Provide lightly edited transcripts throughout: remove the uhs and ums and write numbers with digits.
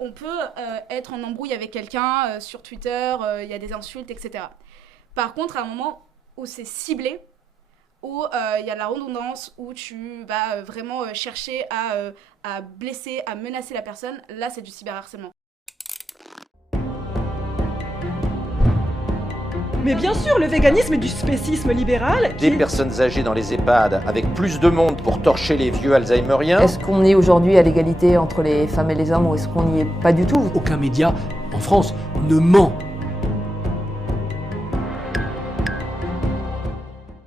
on peut être en embrouille avec quelqu'un sur Twitter, il y a des insultes, etc. Par contre, à un moment où c'est ciblé, où il y a de la redondance, où tu vas vraiment chercher à blesser, à menacer la personne, là c'est du cyberharcèlement. Mais bien sûr, le véganisme est du spécisme libéral. Des personnes âgées dans les EHPAD avec plus de monde pour torcher les vieux alzheimeriens. Est-ce qu'on est aujourd'hui à l'égalité entre les femmes et les hommes ou est-ce qu'on n'y est pas du tout? Aucun média en France ne ment.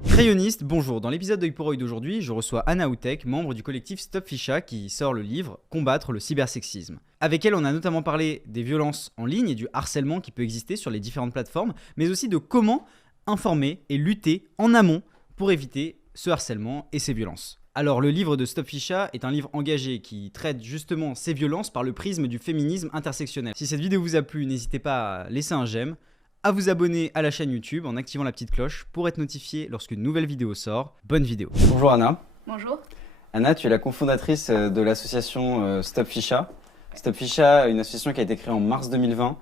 Crayonniste, bonjour. Dans l'épisode d'Œil pour Œil d'aujourd'hui, je reçois Anna Outek, membre du collectif Stop Ficha, qui sort le livre Combattre le cybersexisme. Avec elle, on a notamment parlé des violences en ligne et du harcèlement qui peut exister sur les différentes plateformes, mais aussi de comment informer et lutter en amont pour éviter ce harcèlement et ces violences. Alors, le livre de Stop Ficha est un livre engagé qui traite justement ces violences par le prisme du féminisme intersectionnel. Si cette vidéo vous a plu, n'hésitez pas à laisser un j'aime, à vous abonner à la chaîne YouTube en activant la petite cloche pour être notifié lorsqu'une nouvelle vidéo sort. Bonne vidéo. Bonjour Anna. Bonjour. Anna, tu es la cofondatrice de l'association Stop Ficha. Stop Ficha, une association qui a été créée en mars 2020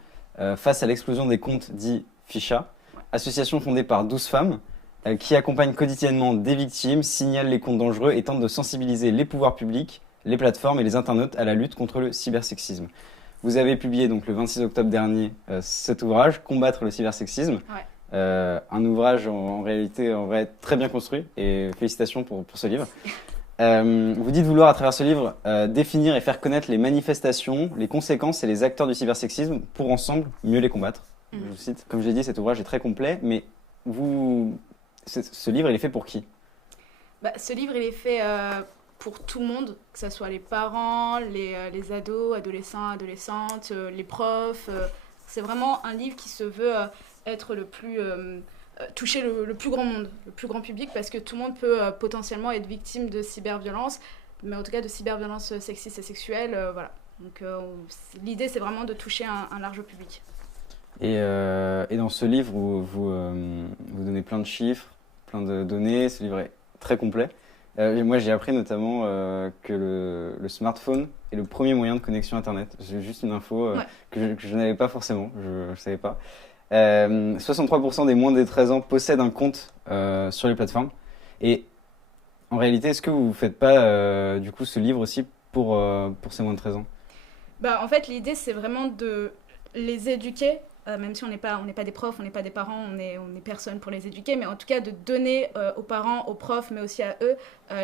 face à l'explosion des comptes dits Ficha. Association fondée par 12 femmes qui accompagnent quotidiennement des victimes, signalent les comptes dangereux et tentent de sensibiliser les pouvoirs publics, les plateformes et les internautes à la lutte contre le cybersexisme. Vous avez publié donc le 26 octobre dernier cet ouvrage, Combattre le cybersexisme. Ouais. Un ouvrage en réalité en vrai très bien construit et félicitations pour ce livre. Vous dites vouloir à travers ce livre définir et faire connaître les manifestations, les conséquences et les acteurs du cybersexisme pour ensemble mieux les combattre. Je vous cite. Comme je l'ai dit, cet ouvrage est très complet, mais ce livre il est fait pour qui? Ce livre il est fait pour tout le monde, que ce soit les parents, les ados, adolescents, adolescentes, les profs. C'est vraiment un livre qui se veut être le plus toucher le plus grand monde, le plus grand public, parce que tout le monde peut potentiellement être victime de cyberviolence, mais en tout cas de cyberviolence sexiste et sexuelle, voilà. Donc l'idée c'est vraiment de toucher un large public. Et dans ce livre, vous donnez plein de chiffres, plein de données. Ce livre est très complet. Et moi, j'ai appris notamment que le smartphone est le premier moyen de connexion Internet. J'ai juste une info que je n'avais pas forcément, je ne savais pas. 63% des moins de 13 ans possèdent un compte sur les plateformes. Et en réalité, est-ce que vous ne faites pas du coup ce livre aussi pour ces moins de 13 ans? En fait, l'idée, c'est vraiment de les éduquer, même si on n'est pas des profs, on n'est pas des parents, on est personne pour les éduquer, mais en tout cas de donner aux parents, aux profs, mais aussi à eux,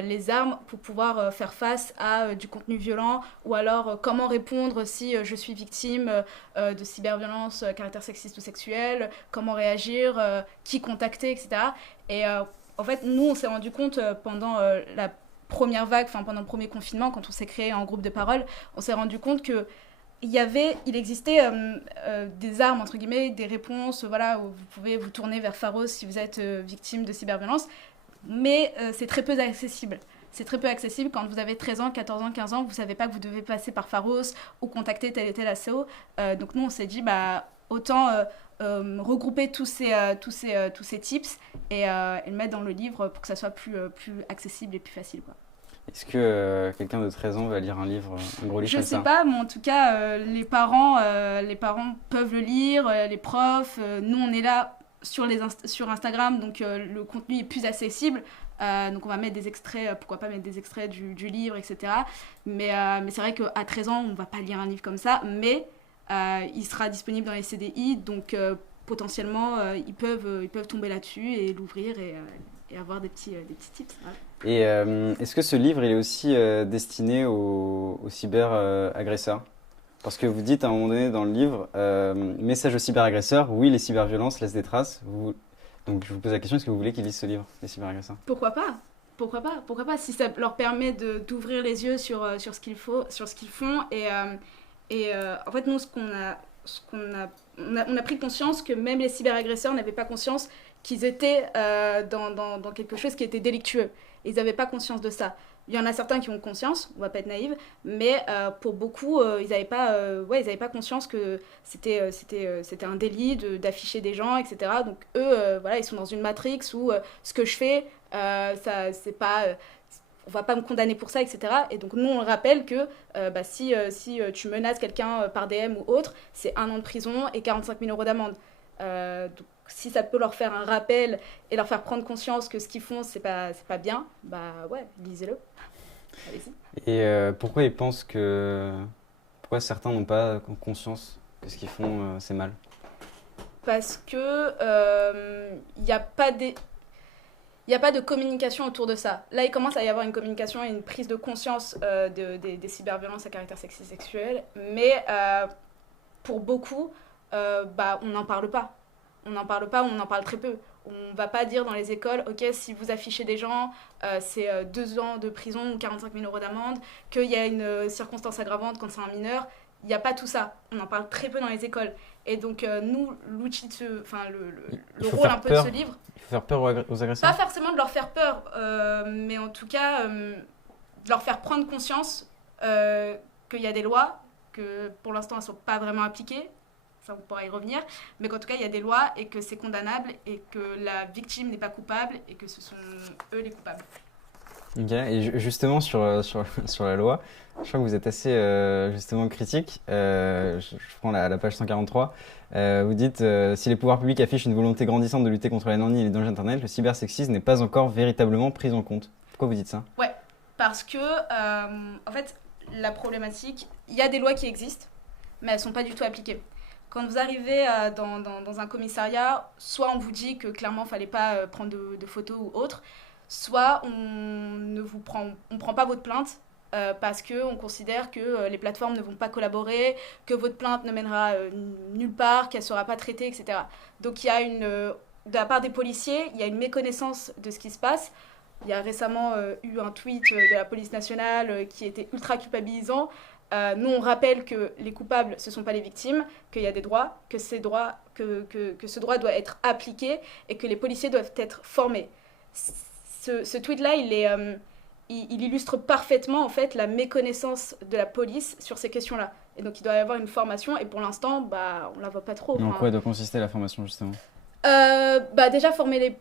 les armes pour pouvoir faire face à du contenu violent, ou alors comment répondre si je suis victime de cyberviolence, caractère sexiste ou sexuel, comment réagir, qui contacter, etc. Et en fait, nous, on s'est rendu compte pendant la première vague, pendant le premier confinement, quand on s'est créé en groupe de parole, on s'est rendu compte que il existait des armes, entre guillemets, des réponses, voilà, où vous pouvez vous tourner vers Pharos si vous êtes victime de cyberviolence, mais c'est très peu accessible. C'est très peu accessible quand vous avez 13 ans, 14 ans, 15 ans, vous ne savez pas que vous devez passer par Pharos ou contacter tel et tel ASO. Donc nous, on s'est dit, autant regrouper tous ces tips et le mettre dans le livre pour que ça soit plus accessible et plus facile, quoi. Est-ce que quelqu'un de 13 ans va lire un livre, un gros livre Je comme ça? sais pas, mais en tout cas, les parents peuvent le lire, les profs. Nous, on est là sur Instagram, donc le contenu est plus accessible. Donc on va mettre des extraits, pourquoi pas mettre des extraits du livre, etc. Mais c'est vrai qu'à 13 ans, on va pas lire un livre comme ça, mais il sera disponible dans les CDI, donc potentiellement, ils peuvent tomber là-dessus et l'ouvrir et avoir des petits tips. Ouais. Et est-ce que ce livre il est aussi destiné aux cyberagresseurs? Parce que vous dites à un moment donné dans le livre, message aux cyberagresseurs, oui, les cyberviolences laissent des traces. Donc je vous pose la question, est-ce que vous voulez qu'ils lisent ce livre, les cyberagresseurs? Pourquoi pas? Pourquoi pas, si ça leur permet d'ouvrir les yeux sur ce qu'ils font. Et en fait, nous, on a pris conscience que même les cyberagresseurs n'avaient pas conscience qu'ils étaient dans quelque chose qui était délictueux. Ils n'avaient pas conscience de ça. Il y en a certains qui ont conscience, on va pas être naïve, mais pour beaucoup, ils n'avaient pas conscience que c'était un délit d'afficher des gens, etc. Donc eux, voilà, ils sont dans une matrix où ce que je fais, ça, c'est pas... on va pas me condamner pour ça, etc. Et donc nous on le rappelle que si tu menaces quelqu'un par DM ou autre, c'est 1 an de prison et 45 000 € d'amende. Donc si ça peut leur faire un rappel et leur faire prendre conscience que ce qu'ils font c'est pas bien, ouais, lisez-le. Allez-y. Et pourquoi ils pensent que... Pourquoi certains n'ont pas conscience que ce qu'ils font c'est mal? Parce que il n'y a pas de communication autour de ça. Là, il commence à y avoir une communication et une prise de conscience des cyberviolences à caractère sexiste et sexuel, mais pour beaucoup, on n'en parle pas. On n'en parle pas ou on en parle très peu. On ne va pas dire dans les écoles, ok, si vous affichez des gens, c'est 2 ans de prison ou 45 000 € d'amende, qu'il y a une circonstance aggravante quand c'est un mineur. Il n'y a pas tout ça. On en parle très peu dans les écoles. Et donc, nous, l'outil le rôle un peu de ce livre... Il faut faire peur aux agresseurs? Pas forcément de leur faire peur, mais en tout cas, de leur faire prendre conscience qu'il y a des lois, que pour l'instant, elles ne sont pas vraiment appliquées. Ça, on pourra y revenir. Mais qu'en tout cas, il y a des lois et que c'est condamnable et que la victime n'est pas coupable et que ce sont eux les coupables. Ok, et justement sur la loi, je crois que vous êtes assez justement critique. Je prends la page 143. Vous dites si les pouvoirs publics affichent une volonté grandissante de lutter contre la nanny et les dangers Internet, le cybersexisme n'est pas encore véritablement pris en compte. Pourquoi vous dites ça? Ouais, parce que en fait, la problématique, il y a des lois qui existent, mais elles ne sont pas du tout appliquées. Quand vous arrivez dans un commissariat, soit on vous dit que clairement il ne fallait pas prendre de photos ou autre, soit on ne prend pas votre plainte parce qu'on considère que les plateformes ne vont pas collaborer, que votre plainte ne mènera nulle part, qu'elle ne sera pas traitée, etc. Donc il y a de la part des policiers, il y a une méconnaissance de ce qui se passe. Il y a récemment eu un tweet de la police nationale qui était ultra culpabilisant. Nous, on rappelle que les coupables, ce ne sont pas les victimes, qu'il y a des droits, que ce droit doit être appliqué et que les policiers doivent être formés. Ce tweet-là, il illustre parfaitement en fait, la méconnaissance de la police sur ces questions-là. Et donc, il doit y avoir une formation et pour l'instant, on ne la voit pas trop. En quoi doit consister la formation, justement? Déjà, former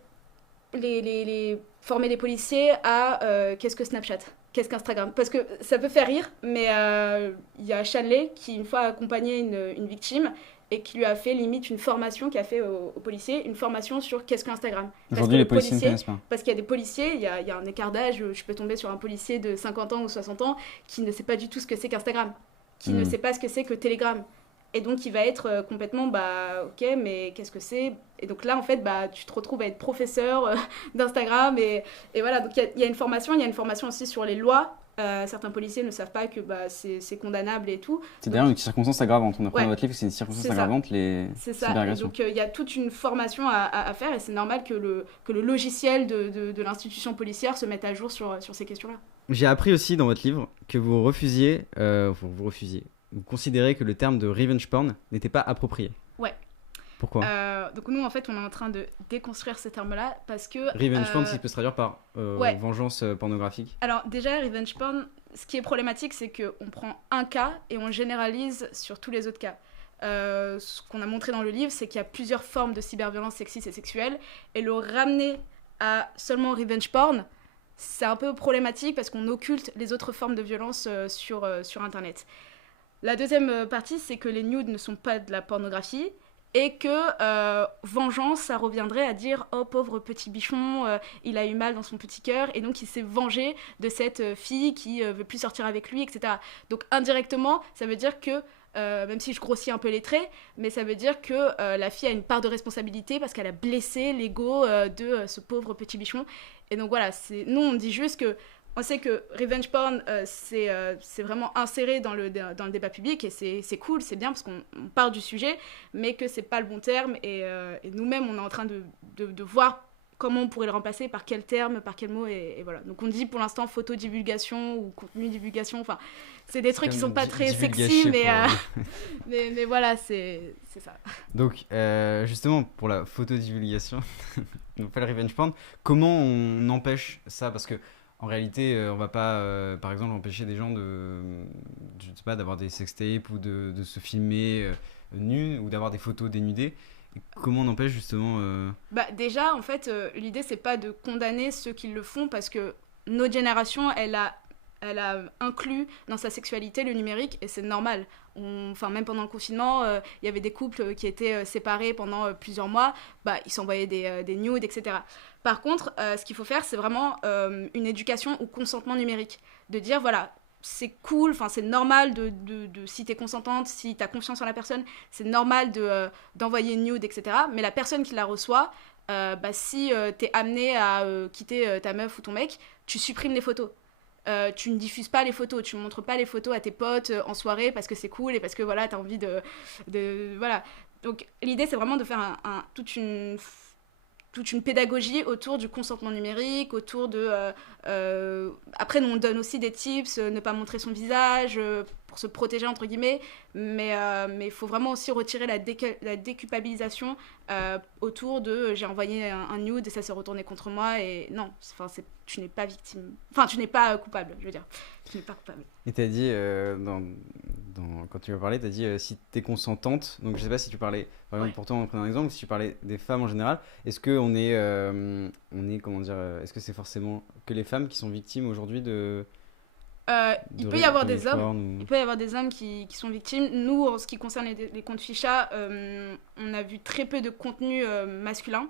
les policiers à qu'est-ce que Snapchat, qu'est-ce qu'Instagram. Parce que ça peut faire rire, mais il y a Shanley qui, une fois, a accompagné une victime et qui lui a fait limite une formation, qui a fait aux policiers une formation sur qu'est-ce qu'Instagram. Aujourd'hui, les policiers ne connaissent pas. Parce qu'il y a des policiers, il y a un écart d'âge, je peux tomber sur un policier de 50 ans ou 60 ans qui ne sait pas du tout ce que c'est qu'Instagram, qui ne sait pas ce que c'est que Telegram. Et donc, il va être complètement, ok, mais qu'est-ce que c'est? Et donc là, en fait, tu te retrouves à être professeur d'Instagram. Et voilà, donc il y a une formation. Il y a une formation aussi sur les lois. Certains policiers ne savent pas que c'est condamnable et tout. C'est d'ailleurs une circonstance aggravante. On apprend dans votre livre que c'est une circonstance aggravante, les cyberagressions. Donc, il y a toute une formation à faire. Et c'est normal que le logiciel de l'institution policière se mette à jour sur ces questions-là. J'ai appris aussi dans votre livre que vous considérez que le terme de revenge porn n'était pas approprié. Ouais. Pourquoi? Donc nous, en fait, on est en train de déconstruire ce terme-là parce que... Revenge porn, ça peut se traduire par vengeance pornographique. Alors déjà, revenge porn, ce qui est problématique, c'est qu'on prend un cas et on le généralise sur tous les autres cas. Ce qu'on a montré dans le livre, c'est qu'il y a plusieurs formes de cyberviolence sexiste et sexuelle. Et le ramener à seulement revenge porn, c'est un peu problématique parce qu'on occulte les autres formes de violence sur Internet. La deuxième partie, c'est que les nudes ne sont pas de la pornographie et que vengeance, ça reviendrait à dire « Oh, pauvre petit bichon, il a eu mal dans son petit cœur » et donc il s'est vengé de cette fille qui veut plus sortir avec lui, etc. Donc indirectement, ça veut dire que, même si je grossis un peu les traits, mais ça veut dire que la fille a une part de responsabilité parce qu'elle a blessé l'ego de ce pauvre petit bichon. Et donc voilà, nous on dit juste que on sait que revenge porn, c'est vraiment inséré dans le débat public et c'est cool, c'est bien parce qu'on parle du sujet, mais que c'est pas le bon terme et nous-mêmes, on est en train de voir comment on pourrait le remplacer, par quel terme, par quel mot, et voilà. Donc on dit pour l'instant photo-divulgation ou contenu-divulgation, enfin, c'est des trucs qui sont pas très sexy, mais voilà, c'est ça. Donc, justement, pour la photo-divulgation, donc pas le revenge porn, comment on empêche ça? Parce que en réalité, on va pas, par exemple, empêcher des gens je sais pas, d'avoir des sextapes ou de se filmer nus ou d'avoir des photos dénudées. Et comment on empêche justement Déjà, en fait, l'idée c'est pas de condamner ceux qui le font parce que notre génération, elle a inclus dans sa sexualité le numérique, et c'est normal. Enfin, même pendant le confinement, il y avait des couples qui étaient séparés pendant plusieurs mois, ils s'envoyaient des nudes, etc. Par contre, ce qu'il faut faire, c'est vraiment une éducation au consentement numérique. De dire, voilà, c'est cool, c'est normal si t'es consentante, si t'as confiance en la personne, c'est normal d'envoyer une nude, etc. Mais la personne qui la reçoit, si t'es amené à quitter ta meuf ou ton mec, tu supprimes les photos. Tu ne diffuses pas les photos, tu ne montres pas les photos à tes potes en soirée parce que c'est cool et parce que voilà, t'as envie de voilà. Donc l'idée, c'est vraiment de faire toute une pédagogie autour du consentement numérique, autour de... après, nous, on donne aussi des tips, ne pas montrer son visage, pour se protéger, entre guillemets, mais il faut vraiment aussi retirer la déculpabilisation autour de j'ai envoyé un nude et ça s'est retourné contre moi, et non, tu n'es pas victime, tu n'es pas coupable, je veux dire, tu n'es pas coupable. Et t'as dit, quand tu m'as parlé, t'as dit si t'es consentante, donc je sais pas si tu parlais, par exemple pour toi on prend un exemple, si tu parlais des femmes en général, est-ce qu'on est, comment dire, est-ce que c'est forcément que les femmes qui sont victimes aujourd'hui il peut y avoir des hommes, il peut y avoir des hommes qui sont victimes. Nous, en ce qui concerne les comptes Ficha, on a vu très peu de contenu masculin.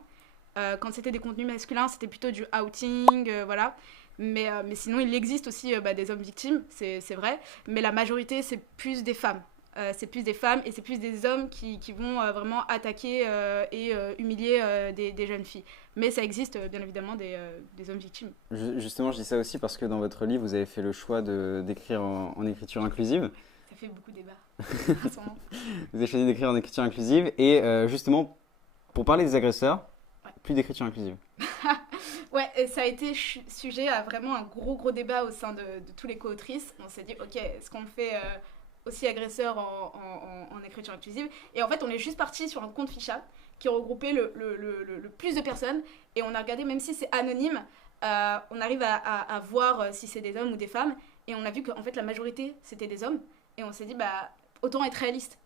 Quand c'était des contenus masculins, c'était plutôt du outing, voilà. Mais sinon, il existe aussi des hommes victimes, c'est vrai. Mais la majorité, c'est plus des femmes. C'est plus des femmes et c'est plus des hommes qui vont vraiment attaquer et humilier des jeunes filles. Mais ça existe bien évidemment des hommes victimes. Justement, je dis ça aussi parce que dans votre livre, vous avez fait le choix d'écrire en écriture inclusive. Ça fait beaucoup de débats en ce moment. Vous avez choisi d'écrire en écriture inclusive et justement, pour parler des agresseurs, plus d'écriture inclusive. Ouais, et ça a été sujet à vraiment un gros débat au sein de tous les co-autrices. On s'est dit, ok, est-ce qu'on fait aussi agresseur en écriture inclusive? Et en fait, on est juste parti sur un compte Ficha qui regroupait le plus de personnes, et on a regardé, même si c'est anonyme, on arrive à voir si c'est des hommes ou des femmes, et on a vu qu'en fait la majorité c'était des hommes, et on s'est dit autant être réaliste.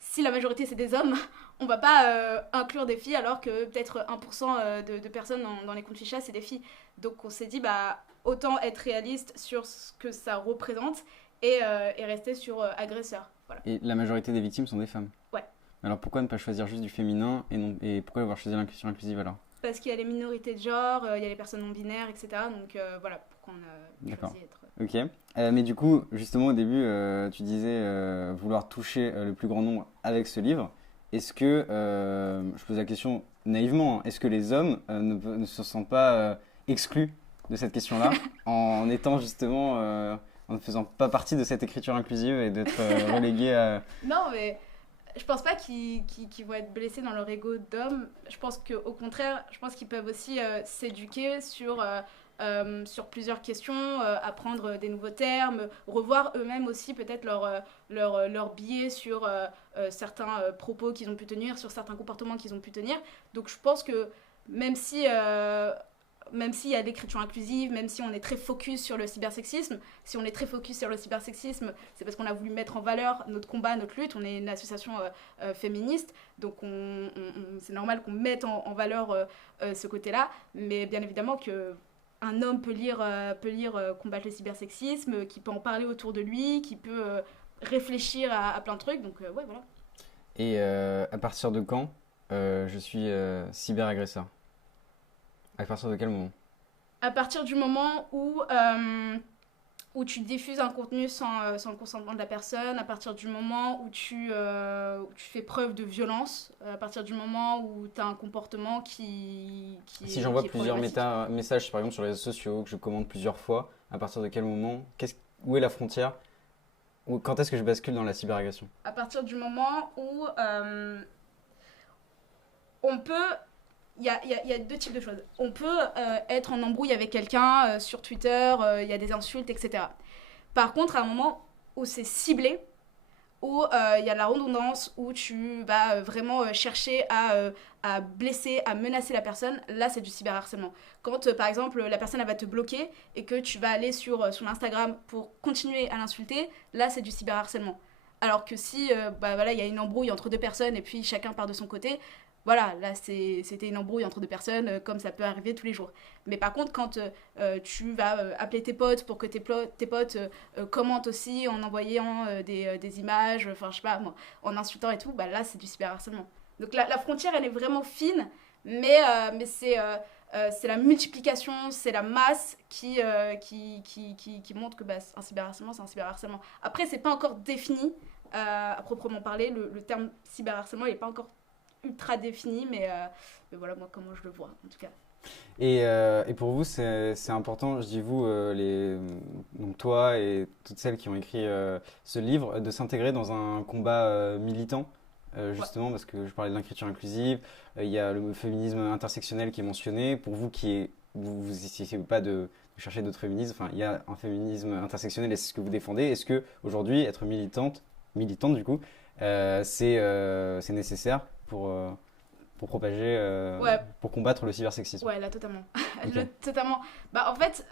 Si la majorité c'est des hommes, on va pas inclure des filles alors que peut-être 1% de personnes dans les comptes Ficha c'est des filles. Donc on s'est dit autant être réaliste sur ce que ça représente et rester sur agresseur. Voilà. Et la majorité des victimes sont des femmes. Ouais. Alors pourquoi ne pas choisir juste du féminin et pourquoi avoir choisi l'inclusion inclusive alors? Parce qu'il y a les minorités de genre, il y a les personnes non binaires, etc. Donc voilà pourquoi on a choisi d'être... Ok. Mais du coup, justement au début, tu disais vouloir toucher le plus grand nombre avec ce livre. Est-ce que, je pose la question naïvement, est-ce que les hommes ne se sentent pas exclus de cette question-là en étant justement... en ne faisant pas partie de cette écriture inclusive et d'être relégués à... Non, mais je pense pas qu'ils vont être blessés dans leur ego d'homme. Je pense qu'au contraire, je pense qu'ils peuvent aussi s'éduquer sur plusieurs questions, apprendre des nouveaux termes, revoir eux-mêmes aussi peut-être leur biais sur certains propos qu'ils ont pu tenir, sur certains comportements qu'ils ont pu tenir. Donc je pense que même s'il y a l'écriture inclusive, même si on est très focus sur le cybersexisme, c'est parce qu'on a voulu mettre en valeur notre combat, notre lutte. On est une association féministe, donc c'est normal qu'on mette en valeur ce côté-là. Mais bien évidemment qu'un homme peut lire Combattre le cybersexisme, qui peut en parler autour de lui, qui peut réfléchir à plein de trucs. Donc ouais, voilà. Et à partir de quand je suis cyberagresseur? À partir de quel moment? À partir du moment où tu diffuses un contenu sans le consentement de la personne, à partir du moment où tu fais preuve de violence, à partir du moment où tu as un comportement qui si j'envoie qui est plusieurs problématique. messages, par exemple sur les réseaux sociaux, que je commande plusieurs fois, à partir de quel moment? Où est la frontière? Quand est-ce que je bascule dans la cyberagression? À partir du moment où on peut... Il y a deux types de choses. On peut être en embrouille avec quelqu'un sur Twitter, il y a des insultes, etc. Par contre, à un moment où c'est ciblé, où il y a la redondance, où tu vas vraiment chercher à blesser, à menacer la personne, là c'est du cyberharcèlement. Quand par exemple la personne elle va te bloquer et que tu vas aller sur son Instagram pour continuer à l'insulter, là c'est du cyberharcèlement. Alors que si voilà, il y a une embrouille entre deux personnes et puis chacun part de son côté, voilà, là c'était une embrouille entre deux personnes comme ça peut arriver tous les jours. Mais par contre, quand tu vas appeler tes potes pour que tes potes commentent aussi en envoyant des images, enfin je sais pas moi, en insultant et tout, bah là c'est du cyberharcèlement. Donc la frontière elle est vraiment fine, mais c'est la multiplication, c'est la masse qui montre que bah, un cyberharcèlement, c'est un cyberharcèlement. Après, c'est pas encore défini à proprement parler. Le terme cyberharcèlement, il n'est pas encore ultra défini, mais voilà, moi, comment je le vois, en tout cas. Et pour vous, c'est important, je dis vous, donc toi et toutes celles qui ont écrit ce livre, de s'intégrer dans un combat militant, justement parce que je parlais de l'écriture inclusive, il y a le féminisme intersectionnel qui est mentionné. Pour vous, vous essayez pas de chercher d'autres féminismes, enfin, il y a un féminisme intersectionnel et c'est ce que vous défendez. Est-ce que aujourd'hui, être militante du coup, c'est nécessaire pour propager, Ouais. pour combattre le cybersexisme? Ouais, là, totalement. Ok. Totalement. Bah, en fait,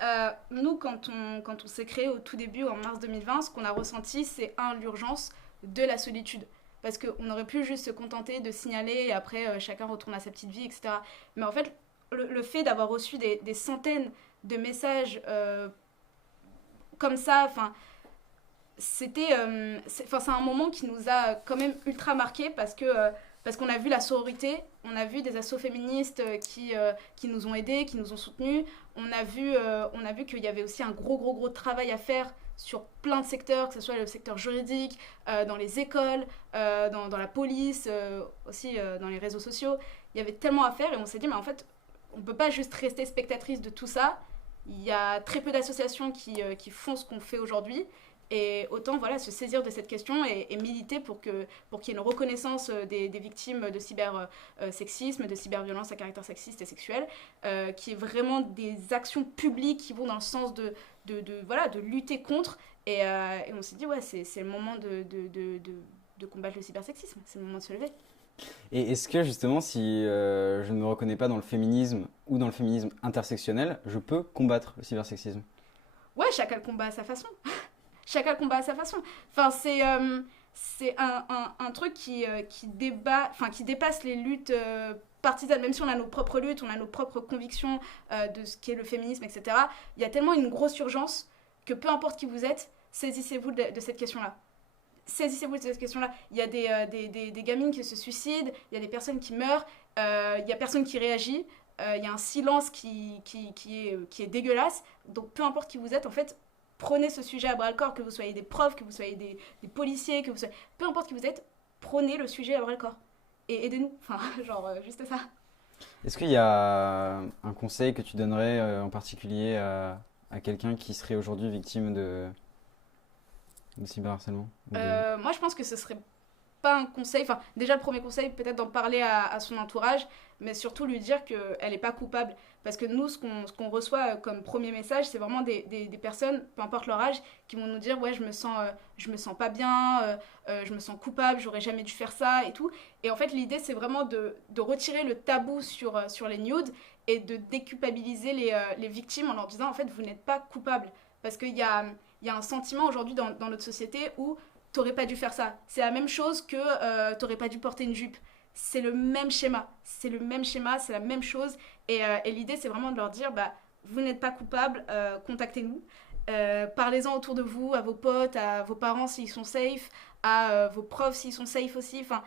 nous, quand on s'est créé au tout début, en mars 2020, ce qu'on a ressenti, c'est l'urgence de la solitude. Parce qu'on aurait pu juste se contenter de signaler et après, chacun retourne à sa petite vie, etc. Mais en fait, le fait d'avoir reçu des centaines de messages comme ça, enfin, c'est un moment qui nous a quand même ultra marqué parce qu'on a vu la sororité, on a vu des assos féministes qui nous ont aidés, qui nous ont soutenus. On a vu qu'il y avait aussi un gros travail à faire sur plein de secteurs, que ce soit le secteur juridique, dans les écoles, dans la police, aussi dans les réseaux sociaux. Il y avait tellement à faire et on s'est dit, mais en fait, on ne peut pas juste rester spectatrice de tout ça. Il y a très peu d'associations qui font ce qu'on fait aujourd'hui. Et autant voilà, se saisir de cette question et militer pour qu'il y ait une reconnaissance des victimes de cybersexisme, de cyberviolence à caractère sexiste et sexuel, qui est vraiment des actions publiques qui vont dans le sens de lutter contre. Et on s'est dit, ouais, c'est le moment de combattre le cybersexisme, c'est le moment de se lever. Et est-ce que justement, si je ne me reconnais pas dans le féminisme ou dans le féminisme intersectionnel, je peux combattre le cybersexisme? Ouais, chacun le combat à sa façon. Chacun le combat à sa façon. Enfin, c'est un truc qui dépasse les luttes partisanes. Même si on a nos propres luttes, on a nos propres convictions de ce qu'est le féminisme, etc. Il y a tellement une grosse urgence que peu importe qui vous êtes, saisissez-vous de cette question-là. Saisissez-vous de cette question-là. Il y a des gamines qui se suicident, il y a des personnes qui meurent, il y a personne qui réagit, il y a un silence qui est dégueulasse. Donc peu importe qui vous êtes, en fait, prenez ce sujet à bras-le-corps, que vous soyez des profs, que vous soyez des policiers, peu importe qui vous êtes, prenez le sujet à bras-le-corps. Et aidez-nous, enfin, juste ça. Est-ce qu'il y a un conseil que tu donnerais en particulier à quelqu'un qui serait aujourd'hui victime de cyberharcèlement? Moi, je pense que ce serait pas un conseil, enfin, déjà le premier conseil, peut-être d'en parler à son entourage, mais surtout lui dire qu'elle n'est pas coupable. Parce que nous, ce qu'on reçoit comme premier message, c'est vraiment des personnes, peu importe leur âge, qui vont nous dire, ouais, je me sens pas bien, je me sens coupable, j'aurais jamais dû faire ça et tout. Et en fait, l'idée, c'est vraiment de retirer le tabou sur les nudes et de déculpabiliser les victimes en leur disant, en fait, vous n'êtes pas coupable. Parce qu'il y a un sentiment aujourd'hui dans notre société où t'aurais pas dû faire ça. C'est la même chose que t'aurais pas dû porter une jupe. C'est le même schéma, c'est la même chose. Et l'idée, c'est vraiment de leur dire, bah, vous n'êtes pas coupable, contactez-nous. Parlez-en autour de vous, à vos potes, à vos parents s'ils sont safe, à vos profs s'ils sont safe aussi, enfin,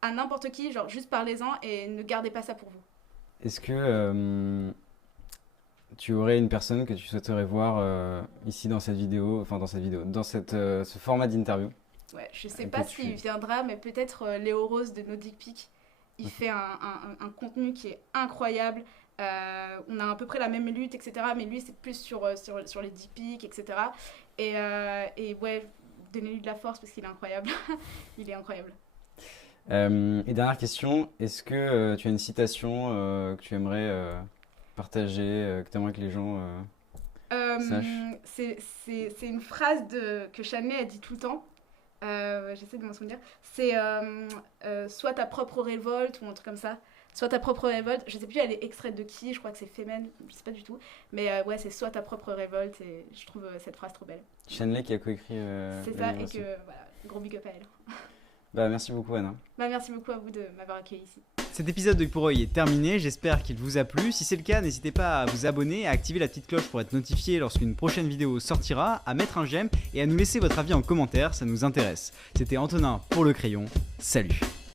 à n'importe qui, juste parlez-en et ne gardez pas ça pour vous. Est-ce que tu aurais une personne que tu souhaiterais voir ici dans cette vidéo, dans ce format d'interview? Ouais, je sais pas s'il viendra, mais peut-être Léo Rose de No Dick Pic. Il fait un contenu qui est incroyable. On a à peu près la même lutte, etc. Mais lui, c'est plus sur les dick pics, etc. Et ouais, donnez-lui de la force parce qu'il est incroyable. Il est incroyable. Et dernière question, est-ce que tu as une citation que tu aimerais partager, que tu aimerais que les gens sachent? C'est une phrase que Chanel a dit tout le temps. J'essaie de m'en souvenir. C'est soit ta propre révolte ou un truc comme ça. Sois ta propre révolte. Je sais plus, elle est extraite de qui, je crois que c'est Femen, je sais pas du tout. Mais ouais, c'est Sois ta propre révolte et je trouve cette phrase trop belle. Shanley qui a coécrit. C'est ça, et que voilà, gros big up à elle. Bah, merci beaucoup, Anna. Bah, merci beaucoup à vous de m'avoir accueilli ici. Cet épisode de Pour Œil est terminé, j'espère qu'il vous a plu. Si c'est le cas, n'hésitez pas à vous abonner, à activer la petite cloche pour être notifié lorsqu'une prochaine vidéo sortira, à mettre un j'aime et à nous laisser votre avis en commentaire, ça nous intéresse. C'était Antonin pour Le Crayon, salut.